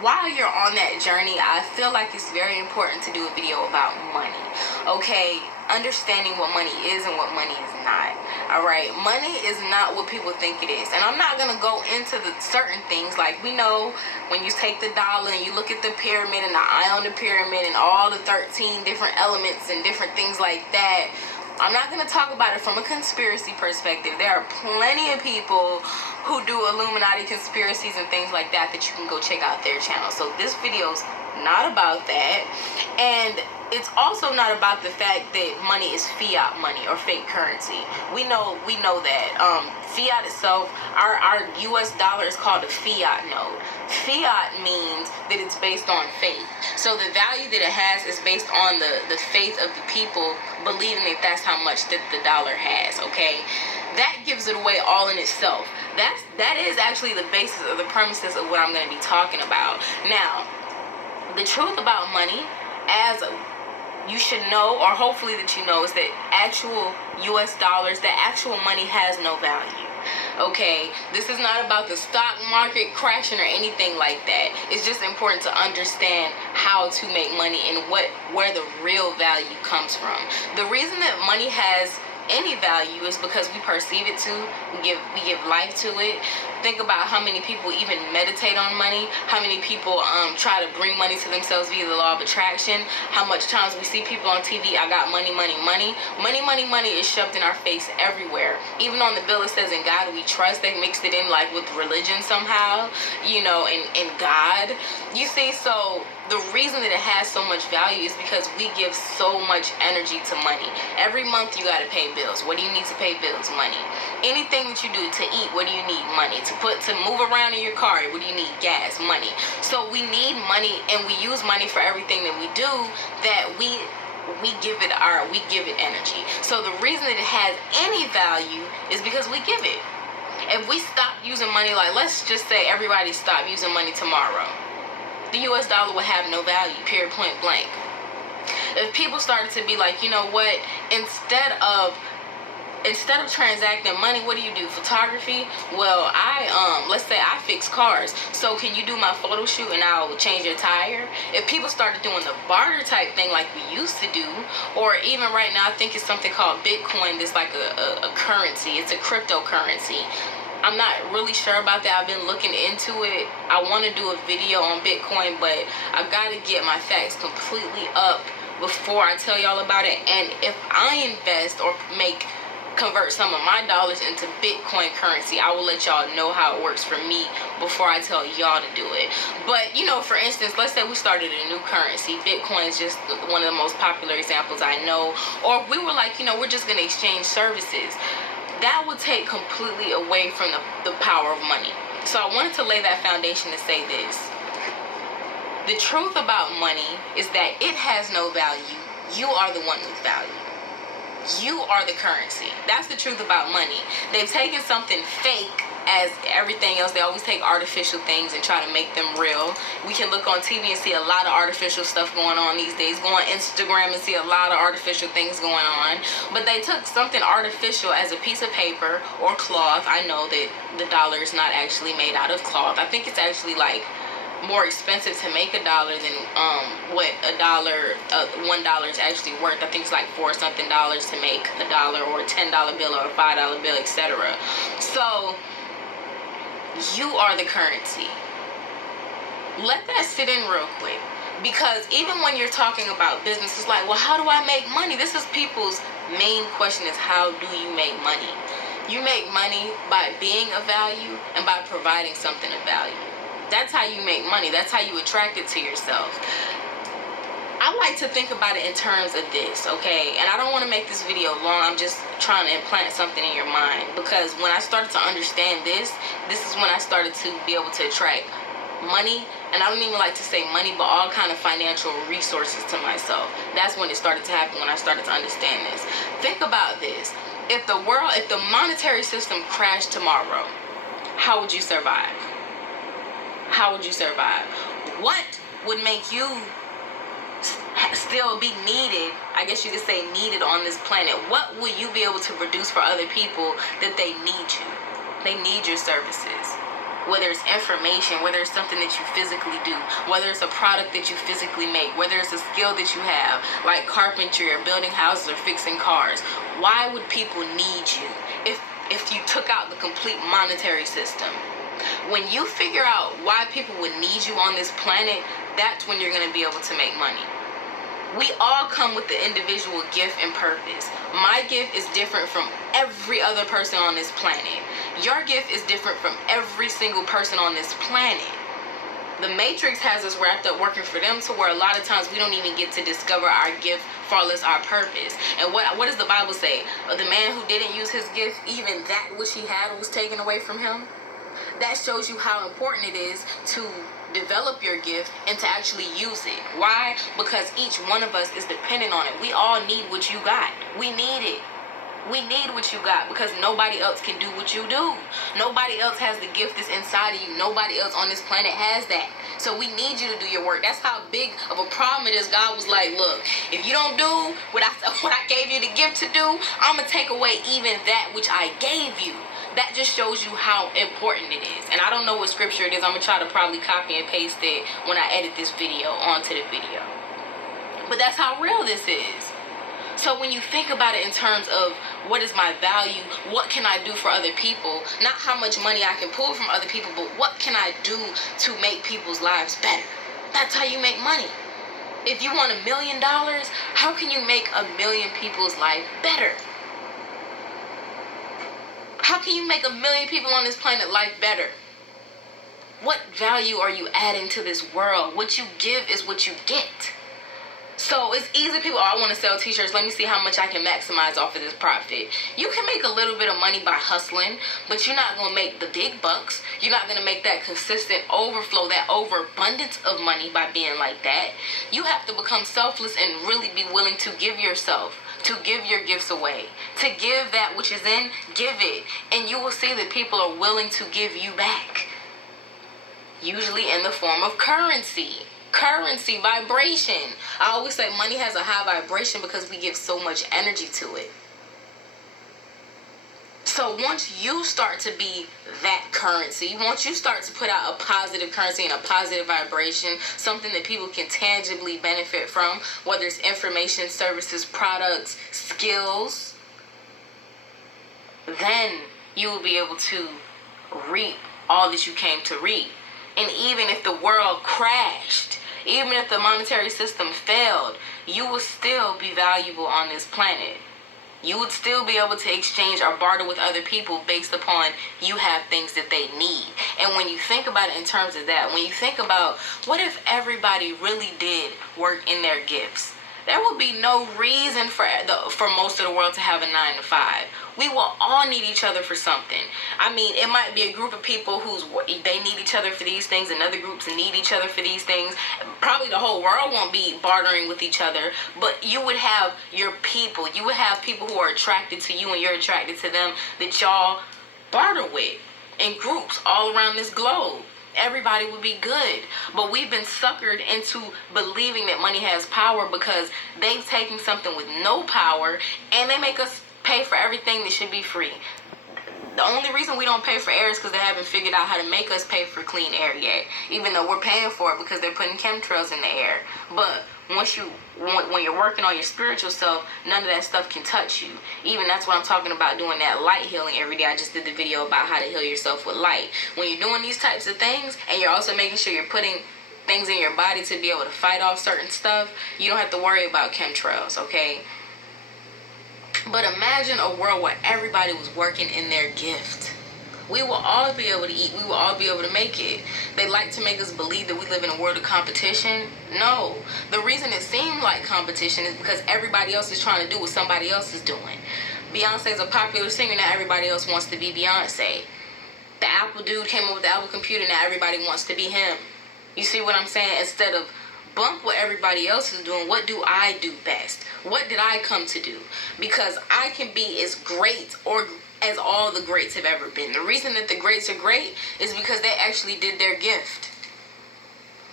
while you're on that journey, I feel like it's very important to do a video about money. Okay, understanding what money is and what money is not. Alright, money is not what people think it is. And I'm not going to go into the certain things. Like, we know when you take the dollar and you look at the pyramid and the eye on the pyramid and all the 13 different elements and different things like that, I'm not going to talk about it from a conspiracy perspective. There are plenty of people who do Illuminati conspiracies and things like that you can go check out their channel. So this video's not about that. And it's also not about the fact that money is fiat money or fake currency. We know that. Fiat itself, our US dollar is called a fiat note. Fiat means that it's based on faith. So the value that it has is based on the faith of the people believing that that's how much that the dollar has, okay? That gives it away all in itself. That is actually the basis of the premises of what I'm going to be talking about. Now, the truth about money, as you should know, or hopefully that you know, is that actual US dollars, that actual money has no value. Okay, this is not about the stock market crashing or anything like that. It's just important to understand how to make money and where the real value comes from. The reason that money has any value is because we perceive it to, we give life to it. Think about how many people even meditate on money, how many people try to bring money to themselves via the law of attraction, how much times we see people on TV, I got money, money, money. Money, money, money is shoved in our face everywhere. Even on the bill it says, in God we trust. They mixed it in like with religion somehow, you know, and God. You see, so the reason that it has so much value is because we give so much energy to money. Every month you gotta pay bills. What do you need to pay bills? Money. Anything that you do to eat, what do you need? Money. To move around in your car, what do you need? Gas. Money. So we need money, and we use money for everything that we do, that we give it energy. So the reason that it has any value is because we give it. If we stop using money, like let's just say everybody stop using money tomorrow, the US dollar would have no value, period, point blank. If people started to be like, you know what, instead of transacting money, what do you do? Photography? Well, let's say I fix cars. So can you do my photo shoot and I'll change your tire? If people started doing the barter type thing like we used to do, or even right now, I think it's something called Bitcoin that's like a currency. It's a cryptocurrency. I'm not really sure about that. I've been looking into it. I want to do a video on Bitcoin, but I got to get my facts completely up before I tell y'all about it. And if I invest or convert some of my dollars into Bitcoin currency, I will let y'all know how it works for me before I tell y'all to do it. But, you know, for instance, let's say we started a new currency. Bitcoin is just one of the most popular examples I know. Or if we were like, you know, we're just going to exchange services. That would take completely away from the power of money. So I wanted to lay that foundation to say this. The truth about money is that it has no value. You are the one with value. You are the currency. That's the truth about money. They've taken something fake as everything else. They always take artificial things and try to make them real. We can look on TV and see a lot of artificial stuff going on these days. Go on Instagram and see a lot of artificial things going on. But they took something artificial as a piece of paper or cloth. I know that the dollar is not actually made out of cloth. I think it's actually like more expensive to make $1 than what $1 is actually worth. I think it's like $4 something to make $1 or a $10 bill or a $5 bill, etc. So you are the currency. Let that sit in real quick, because even when you're talking about business, it's like, well, how do I make money? This is people's main question, is how do you make money? You make money by being of value and by providing something of value. That's how you make money. That's how you attract it to yourself. I like to think about it in terms of this, okay? And I don't want to make this video long. I'm just trying to implant something in your mind, because when I started to understand this is when I started to be able to attract money, and I don't even like to say money, but all kind of financial resources to myself. That's when it started to happen, when I started to understand this. Think about this. If the monetary system crashed tomorrow, how would you survive? How would you survive? What would make you still be needed, I guess you could say needed on this planet? What would you be able to produce for other people that they need you? They need your services. whether it's information, whether it's something that you physically do, whether it's a product that you physically make, whether it's a skill that you have, like carpentry or building houses or fixing cars. Why would people need you if you took out the complete monetary system? When you figure out why people would need you on this planet, that's when you're going to be able to make money. We all come with the individual gift and purpose. My gift is different from every other person on this planet. Your gift is different from every single person on this planet. The Matrix has us wrapped up working for them to where a lot of times we don't even get to discover our gift, far less our purpose. And what does the Bible say? The man who didn't use his gift, even that which he had was taken away from him. That shows you how important it is to develop your gift and to actually use it. Why? Because each one of us is dependent on it. We all need what you got. We need it. We need what you got because nobody else can do what you do. Nobody else has the gift that's inside of you. Nobody else on this planet has that. So we need you to do your work. That's how big of a problem it is. God was like, look, if you don't do what I gave you the gift to do, I'm going to take away even that which I gave you. That just shows you how important it is. And I don't know what scripture it is. I'm going to try to probably copy and paste it when I edit this video onto the video. But that's how real this is. So when you think about it in terms of what is my value, what can I do for other people, not how much money I can pull from other people, but what can I do to make people's lives better? That's how you make money. If you want $1 million, how can you make 1 million people's life better? How can you make 1 million people on this planet life better? What value are you adding to this world? What you give is what you get. So it's easy. People, I want to sell t-shirts. Let me see how much I can maximize off of this profit. You can make a little bit of money by hustling, but you're not going to make the big bucks. You're not going to make that consistent overflow, that overabundance of money by being like that. You have to become selfless and really be willing to give yourself, to give your gifts away, to give that which is in, give it. And you will see that people are willing to give you back. Usually in the form of currency. Currency, vibration. I always say money has a high vibration because we give so much energy to it. So once you start to be that currency, once you start to put out a positive currency and a positive vibration, something that people can tangibly benefit from, whether it's information, services, products, skills, then you will be able to reap all that you came to reap. And even if the world crashed, even if the monetary system failed, you will still be valuable on this planet. You would still be able to exchange or barter with other people based upon you have things that they need. And when you think about it in terms of that, when you think about what if everybody really did work in their gifts, there would be no reason for most of the world to have a 9-to-5. We will all need each other for something. I mean, it might be a group of people they need each other for these things, and other groups need each other for these things. Probably the whole world won't be bartering with each other, but you would have your people. You would have people who are attracted to you and you're attracted to them that y'all barter with in groups all around this globe. Everybody would be good. But we've been suckered into believing that money has power because they've taken something with no power and they make us pay for everything that should be free. The only reason we don't pay for air is because they haven't figured out how to make us pay for clean air yet. Even though we're paying for it because they're putting chemtrails in the air. But when you're working on your spiritual self, none of that stuff can touch you. Even that's what I'm talking about, doing that light healing every day. I just did the video about how to heal yourself with light. When you're doing these types of things and you're also making sure you're putting things in your body to be able to fight off certain stuff, you don't have to worry about chemtrails, okay? But imagine a world where everybody was working in their gift. We will all be able to eat. We will all be able to make it. They like to make us believe that we live in a world of competition. No. The reason it seemed like competition is because everybody else is trying to do what somebody else is doing. Beyonce is a popular singer. Now everybody else wants to be Beyonce. The Apple dude came up with the Apple computer. Now everybody wants to be him. You see what I'm saying? Instead of bump what everybody else is doing, what do I do best? What did I come to do? Because I can be as great or as all the greats have ever been. The reason that the greats are great is because they actually did their gift.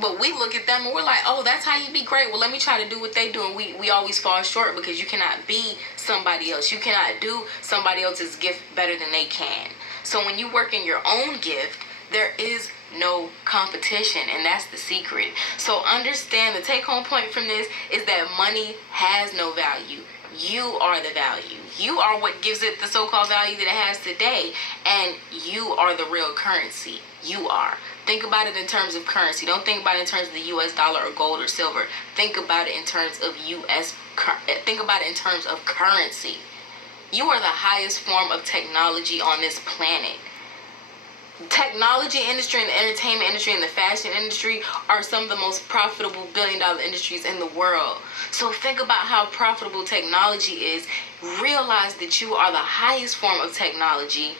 But we look at them and we're like, oh, that's how you be great. Well, let me try to do what they do. And we always fall short because you cannot be somebody else. You cannot do somebody else's gift better than they can. So when you work in your own gift, There is no competition, and that's the secret. So understand, the take-home point from this is that money has no value. You are the value. You are what gives it the so-called value that it has today, and you are the real currency. You are. Think about it in terms of currency. Don't think about it in terms of the US dollar or gold or silver. Think about it in terms of think about it in terms of currency. You are the highest form of technology on this planet. Technology industry and the entertainment industry and the fashion industry are some of the most profitable billion-dollar industries in the world. So think about how profitable technology is. Realize that you are the highest form of technology.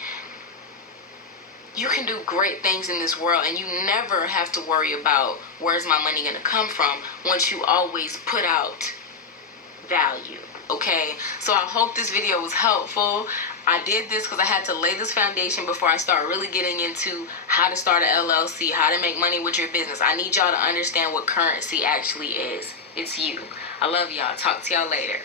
You can do great things in this world, and you never have to worry about where's my money going to come from once you always put out value. Okay, so I hope this video was helpful. I did this because I had to lay this foundation before I start really getting into how to start an LLC, how to make money with your business. I need y'all to understand what currency actually is. It's you. I love y'all. Talk to y'all later.